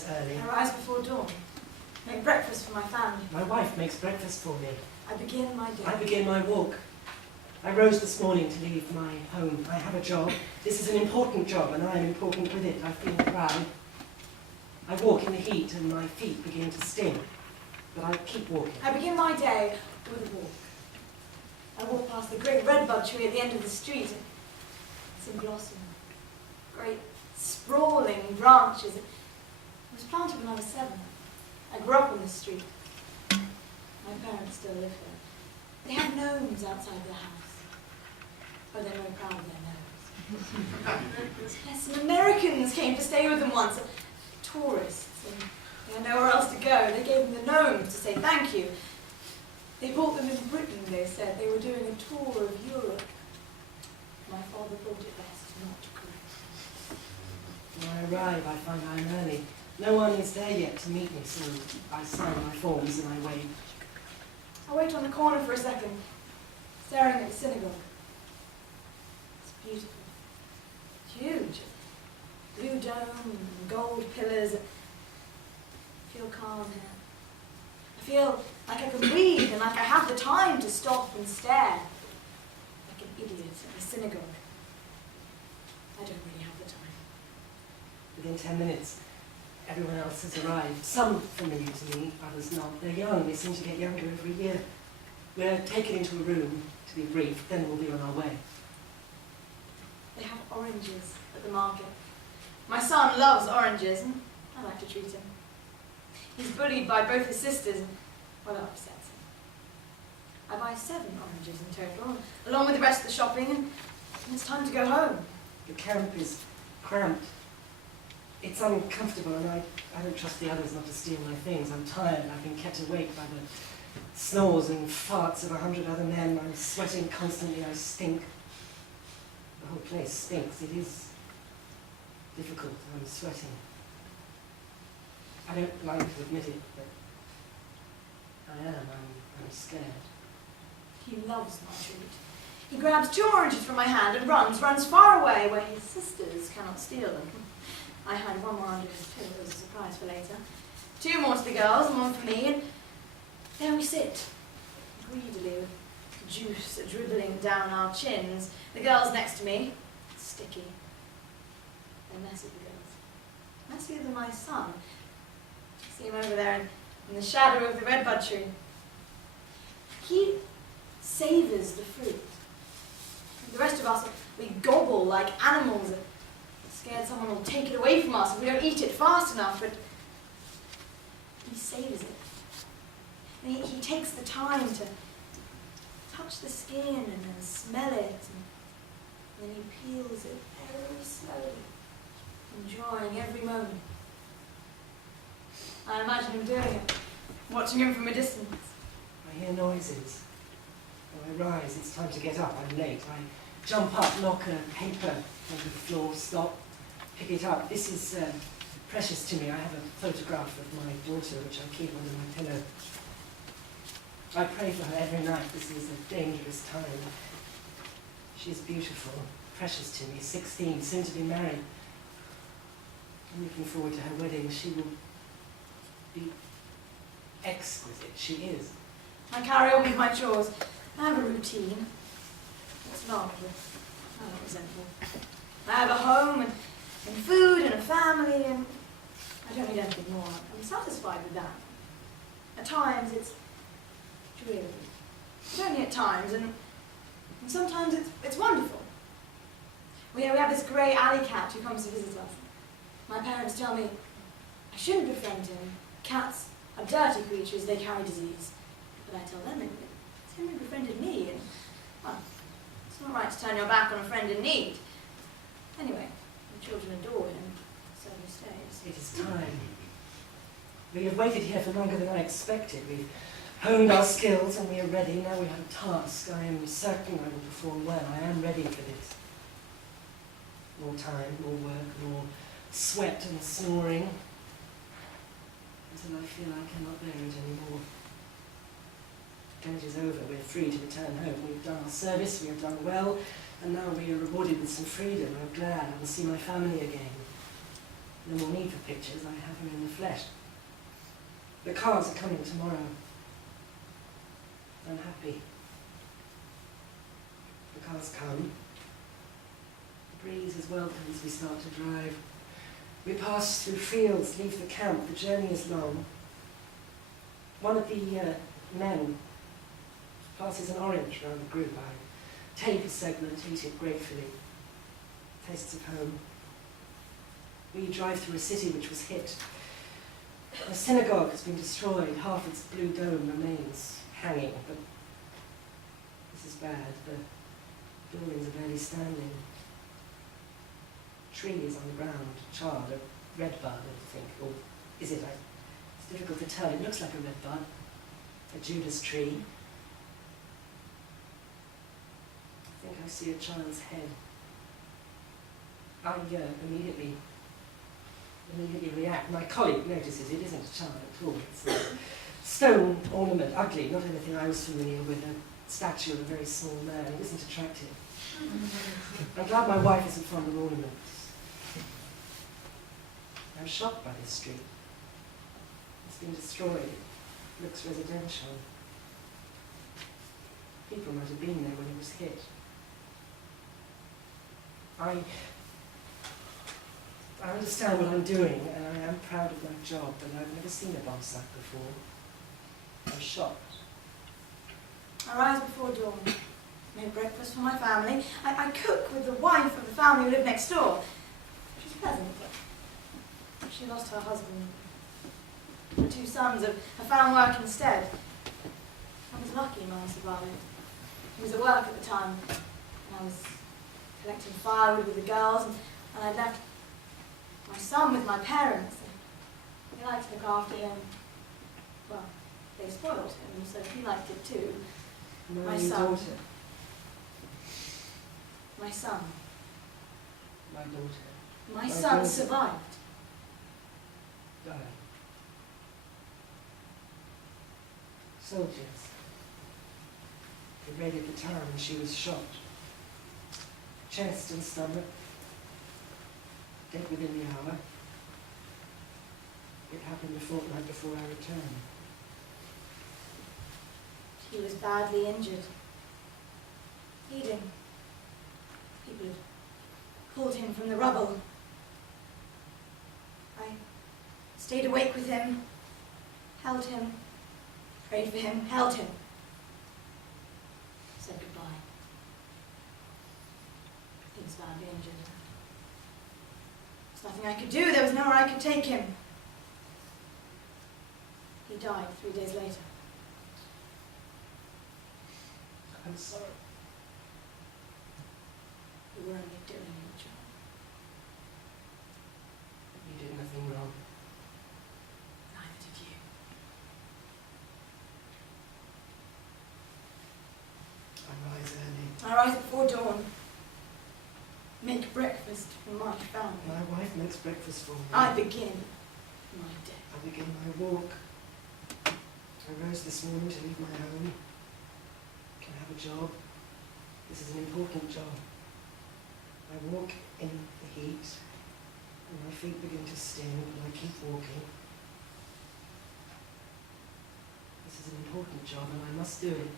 rise early. I rise before dawn. Make breakfast for my family. My wife makes breakfast for me. I begin my day. I begin my walk. I rose this morning to leave my home. I have a job. This is an important job, and I am important with it. I feel proud. I walk in the heat, and my feet begin to sting. But I keep walking. I begin my day with a walk. I walk past the great redbud tree at the end of the street. It's in blossom. Great sprawling branches. It was planted when I was 7. I grew up on this street. My parents still live here. They have gnomes outside their house. Oh, they're very proud of their gnomes. Yes, some Americans came to stay with them once. Tourists. And they had nowhere else to go. They gave them the gnomes to say thank you. They bought them in Britain, they said. They were doing a tour of Europe. My father thought it best not to go. When I arrive, I find I'm early. No one is there yet to meet me, so I sign my forms and I wait. I wait on the corner for a second, staring at the synagogue. It's beautiful. It's huge. Blue dome and gold pillars. I feel calm here. I feel like I can breathe and like I have the time to stop and stare. Like an idiot at the synagogue. I don't really have the time. Within 10 minutes, everyone else has arrived. Some familiar to me, others not. They're young, they seem to get younger every year. We're taken into a room to be briefed, then we'll be on our way. They have oranges at the market. My son loves oranges, and I like to treat him. He's bullied by both his sisters, and, well, that upsets him. I buy 7 oranges in total, along with the rest of the shopping, and it's time to go home. The camp is cramped. It's uncomfortable, and I don't trust the others not to steal my things. I'm tired. I've been kept awake by the snores and farts of 100 other men. I'm sweating constantly. I stink. The whole place stinks. It is difficult. I'm sweating. I don't like to admit it, but I am. I'm scared. He loves my treat. He grabs 2 oranges from my hand and runs far away where his sisters cannot steal them. I hide 1 more under his pillow as a surprise for later. 2 more to the girls and 1 for me, and there we sit, greedily with juice dribbling down our chins. The girls next to me, sticky. They're messy, the girls. Messier than my son. See him over there in the shadow of the redbud tree. He savours the fruit. The rest of us, we gobble like animals. Scared someone will take it away from us if we don't eat it fast enough, but he savours it. And he takes the time to touch the skin and then smell it, and then he peels it very slowly, enjoying every moment. I imagine him doing it, watching him from a distance. I hear noises. When I rise, it's time to get up. I'm late. I jump up, knock a paper onto the floor, stop, pick it up. This is precious to me. I have a photograph of my daughter, which I keep under my pillow. I pray for her every night. This is a dangerous time. She's beautiful, precious to me, 16, soon to be married. I'm looking forward to her wedding. She will be exquisite. She is. I carry on with my chores. I have a routine. It's long, but I'm not resentful. I have a home and food and a family, and I don't need anything more. I'm satisfied with that. At times it's dreary. It's only at times, and sometimes it's wonderful. We have this grey alley cat who comes to visit us. My parents tell me I shouldn't befriend him. Cats are dirty creatures, they carry disease. But I tell them it's him who befriended me, and, well, it's not right to turn your back on a friend in need. Anyway, the children adore him, so he stays. It is time. We have waited here for longer than I expected. We've honed our skills and we are ready. Now we have a task. I am certain I will perform well. I am ready for this. More time, more work, more sweat and snoring, until I feel I cannot bear it anymore. When it is over, we're free to return home. We've done our service, we have done well, and now we are rewarded with some freedom. I'm glad I will see my family again. No more need for pictures, I have them in the flesh. The cars are coming tomorrow. I'm happy. The cars come. The breeze is welcome as we start to drive. We pass through fields, leave the camp. The journey is long. One of the men passes an orange round the group. I take a segment, eat it gratefully. Tastes of home. We drive through a city which was hit. The synagogue has been destroyed. Half its blue dome remains hanging, but this is bad. The buildings are barely standing. Tree is on the ground, charred, a red bud, I think, or is it? It's difficult to tell. It looks like a red bud, a Judas tree. I think I see a child's head. I immediately react. My colleague notices it isn't a child at all. It's a stone ornament, ugly, not anything I was familiar with, a statue of a very small man. It isn't attractive. I'm glad my wife isn't fond of ornaments. I'm shocked by this street. It's been destroyed. It looks residential. People might have been there when it was hit. I understand what I'm doing, and I am proud of my job, but I've never seen a bomb site before. I'm shocked. I rise before dawn, make breakfast for my family. I cook with the wife of the family who live next door. She's pleasant, but she lost her husband. Her 2 sons have found work instead. I was lucky mine survived. He was at work at the time, and I was collecting firewood with the girls, and I'd left my son with my parents. They liked to look after him. Well, they spoiled him, so he liked it too. My son. Daughter. My son. My daughter. My son daughter. survived. Died. Soldiers. They raided the town and she was shot. Chest and stomach. Dead within the hour. It happened a fortnight before I returned. He was badly injured. Bleeding. People had pulled him from the rubble. I stayed awake with him, held him, prayed for him, held him. Said goodbye. He was badly injured. There was nothing I could do. There was nowhere I could take him. He died 3 days later. I'm sorry. We were only doing our job. You did nothing wrong. Neither did you. I rise early. I rise before dawn. Make breakfast for my family. My wife makes breakfast for me. I begin my day. I begin my walk. I rose this morning to leave my home. Can have a job. This is an important job. I walk in the heat, and my feet begin to sting, but I keep walking. This is an important job, and I must do it.